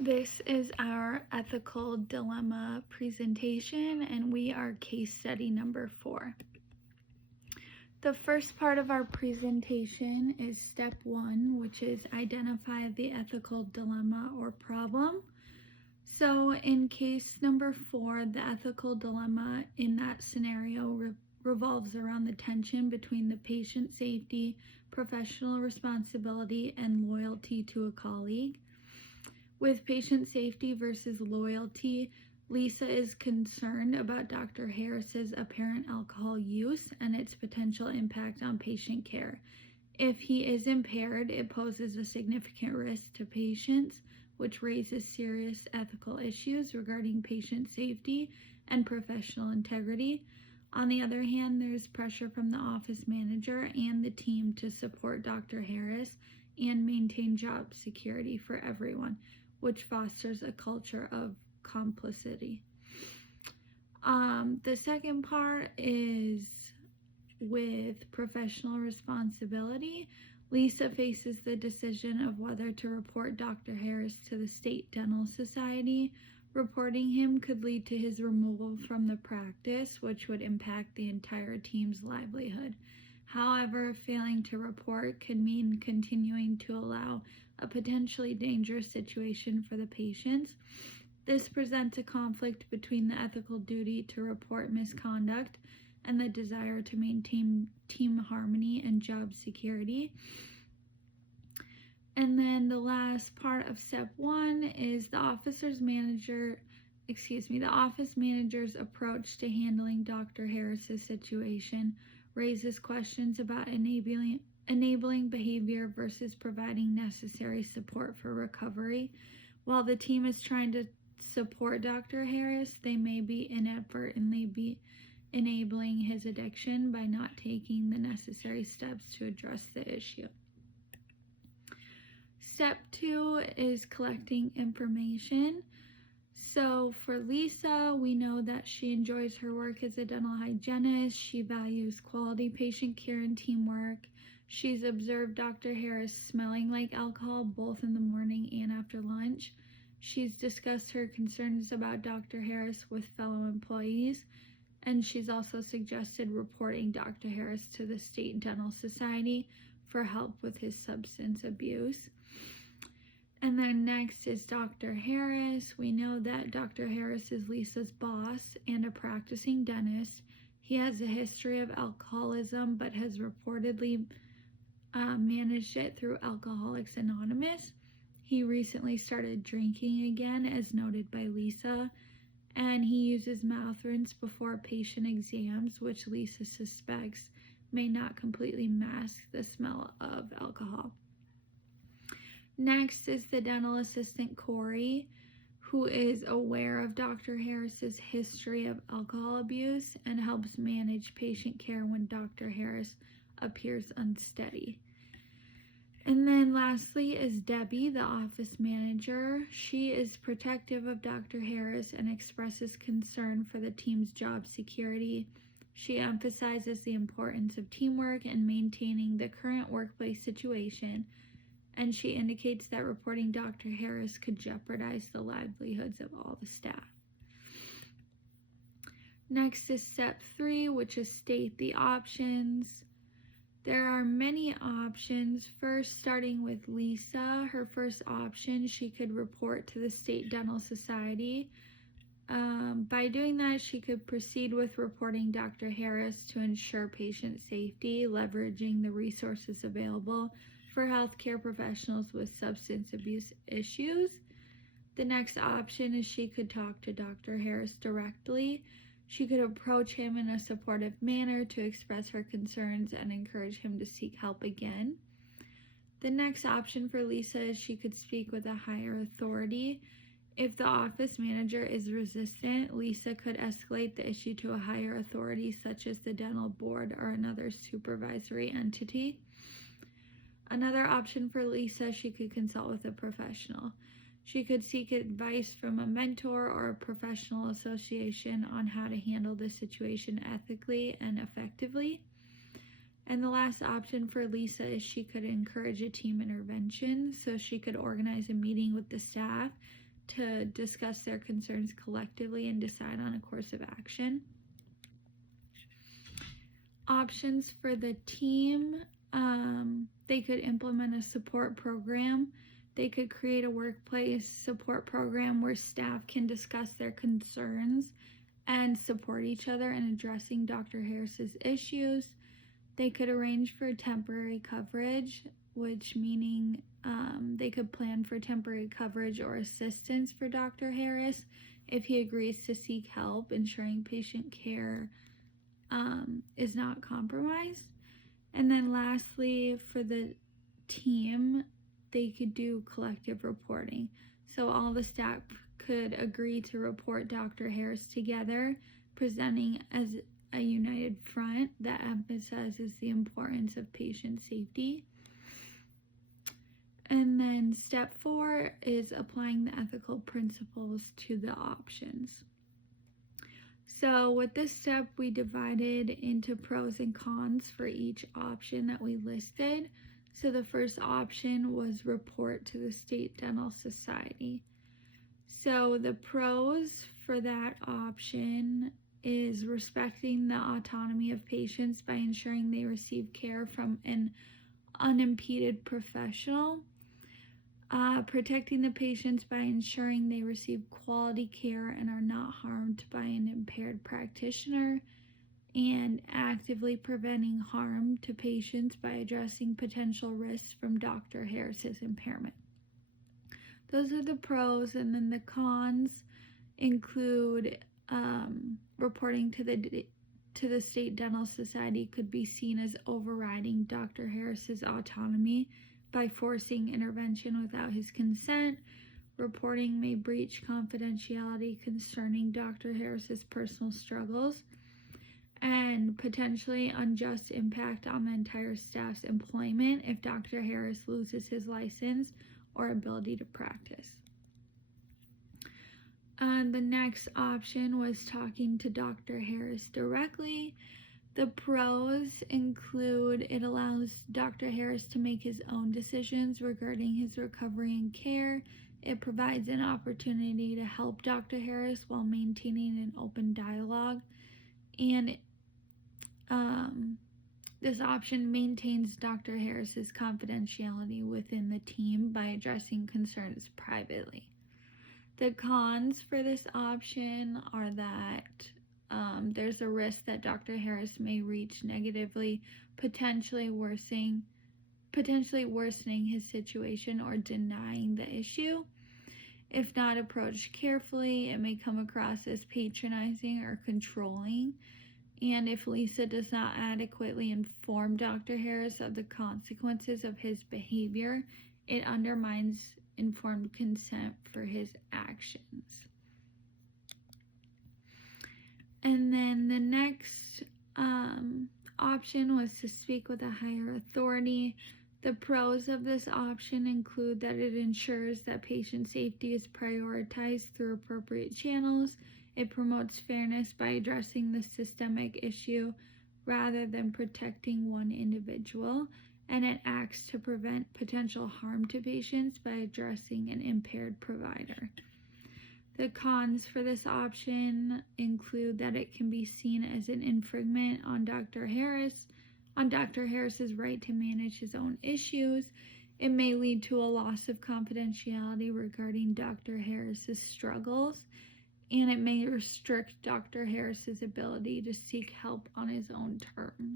This is our ethical dilemma presentation, and we are case study number 4. The first part of our presentation is step 1, which is identify the ethical dilemma or problem. So in case number 4, the ethical dilemma in that scenario revolves around the tension between the patient safety, professional responsibility, and loyalty to a colleague. With patient safety versus loyalty, Lisa is concerned about Dr. Harris's apparent alcohol use and its potential impact on patient care. If he is impaired, it poses a significant risk to patients, which raises serious ethical issues regarding patient safety and professional integrity. On the other hand, there's pressure from the office manager and the team to support Dr. Harris and maintain job security for everyone, which fosters a culture of complicity. The second part is with professional responsibility. Lisa faces the decision of whether to report Dr. Harris to the State Dental Society. Reporting him could lead to his removal from the practice, which would impact the entire team's livelihood. However, failing to report could mean continuing to allow a potentially dangerous situation for the patients. This presents a conflict between the ethical duty to report misconduct and the desire to maintain team harmony and job security. And then the last part of step 1 is the office manager's approach to handling Dr. Harris's situation raises questions about enabling behavior versus providing necessary support for recovery. While the team is trying to support Dr. Harris, they may be inadvertently enabling his addiction by not taking the necessary steps to address the issue. Step 2 is collecting information. So for Lisa, we know that she enjoys her work as a dental hygienist. She values quality patient care and teamwork. She's observed Dr. Harris smelling like alcohol both in the morning and after lunch. She's discussed her concerns about Dr. Harris with fellow employees, and she's also suggested reporting Dr. Harris to the State Dental Society for help with his substance abuse. And then next is Dr. Harris. We know that Dr. Harris is Lisa's boss and a practicing dentist. He has a history of alcoholism, but has reportedly managed it through Alcoholics Anonymous. He recently started drinking again, as noted by Lisa, and he uses mouth rinse before patient exams, which Lisa suspects may not completely mask the smell of alcohol. Next is the dental assistant, Corey, who is aware of Dr. Harris's history of alcohol abuse and helps manage patient care when Dr. Harris appears unsteady. And then lastly is Debbie, the office manager. She is protective of Dr. Harris and expresses concern for the team's job security. She emphasizes the importance of teamwork and maintaining the current workplace situation, and she indicates that reporting Dr. Harris could jeopardize the livelihoods of all the staff. Next is step 3, which is state the options. There are many options. First, starting with Lisa, her first option, she could report to the State Dental Society. By doing that, she could proceed with reporting Dr. Harris to ensure patient safety, leveraging the resources available for healthcare professionals with substance abuse issues. The next option is she could talk to Dr. Harris directly. She could approach him in a supportive manner to express her concerns and encourage him to seek help again. The next option for Lisa is she could speak with a higher authority. If the office manager is resistant, Lisa could escalate the issue to a higher authority, such as the dental board or another supervisory entity. Another option for Lisa, she could consult with a professional. She could seek advice from a mentor or a professional association on how to handle the situation ethically and effectively. And the last option for Lisa is she could encourage a team intervention. So she could organize a meeting with the staff to discuss their concerns collectively and decide on a course of action. Options for the team, they could implement a support program. They could create a workplace support program where staff can discuss their concerns and support each other in addressing Dr. Harris's issues. They could arrange for temporary coverage, which meaning they could plan for temporary coverage or assistance for Dr. Harris if he agrees to seek help, ensuring patient care is not compromised. And then lastly, for the team, they could do collective reporting. So all the staff could agree to report Dr. Harris together, presenting as a united front that emphasizes the importance of patient safety. And then step 4 is applying the ethical principles to the options. So with this step, we divided into pros and cons for each option that we listed. So the first option was report to the State Dental Society. So the pros for that option is respecting the autonomy of patients by ensuring they receive care from an unimpeded professional, protecting the patients by ensuring they receive quality care and are not harmed by an impaired practitioner, and actively preventing harm to patients by addressing potential risks from Dr. Harris's impairment. Those are the pros, and then the cons include reporting to the State Dental Society could be seen as overriding Dr. Harris's autonomy by forcing intervention without his consent. Reporting may breach confidentiality concerning Dr. Harris's personal struggles and potentially unjust impact on the entire staff's employment if Dr. Harris loses his license or ability to practice. The next option was talking to Dr. Harris directly. The pros include it allows Dr. Harris to make his own decisions regarding his recovery and care. It provides an opportunity to help Dr. Harris while maintaining an open dialogue. And this option maintains Dr. Harris's confidentiality within the team by addressing concerns privately. The cons for this option are that there's a risk that Dr. Harris may reach negatively, potentially worsening his situation or denying the issue. If not approached carefully, it may come across as patronizing or controlling. And if Lisa does not adequately inform Dr. Harris of the consequences of his behavior, it undermines informed consent for his actions. And then the next option was to speak with a higher authority. The pros of this option include that it ensures that patient safety is prioritized through appropriate channels. It promotes fairness by addressing the systemic issue rather than protecting one individual, and it acts to prevent potential harm to patients by addressing an impaired provider. The cons for this option include that it can be seen as an infringement on Dr. Harris's right to manage his own issues. It may lead to a loss of confidentiality regarding Dr. Harris's struggles, and it may restrict Dr. Harris's ability to seek help on his own terms.